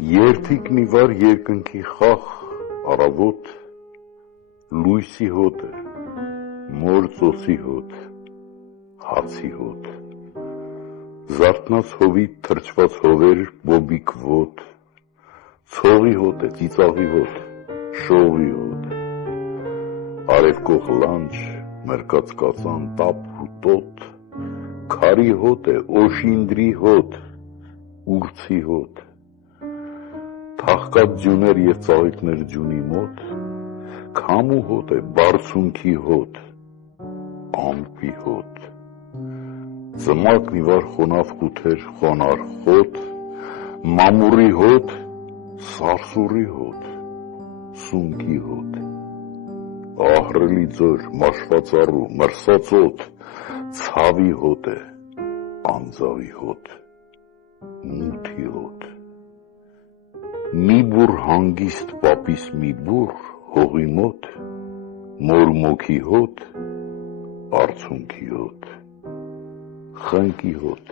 Երթիկ մի վար երկնքի խախ առավոտ, լույսի հոտ է, մոր ծոցի հոտ, հացի հոտ, զարթնած հովիտ թրջված հովեր բոբիկ ոտ, ցողի հոտ է, ծիծաղի հոտ, շողի հոտ, արևկող լանջ, մրկած կածան, տապ ու տոտ, քարի հոտ է, օշինդրի հոտ, ուրցի հոտ, թաղկած ձյուներ և ծաղիկներ ձյունի մոտ, քամու հոտ է, բարձունքի հոտ, ամպի հոտ, ծմակ մի վար խոնավ կութեր խոնար խոտ, մամուրի հոտ, սարսուռի հոտ, սունկի հոտ, ահռելի ձոր, մաշված առու, մրսած օդ, ցավի հոտ է, անձավի հոտ, մութի հոտ, մի բուռ հանգիստ պապիս մի բուռ հողի մոտ, մոր մոքի հոտ, արցունքի հոտ, խնկի հոտ,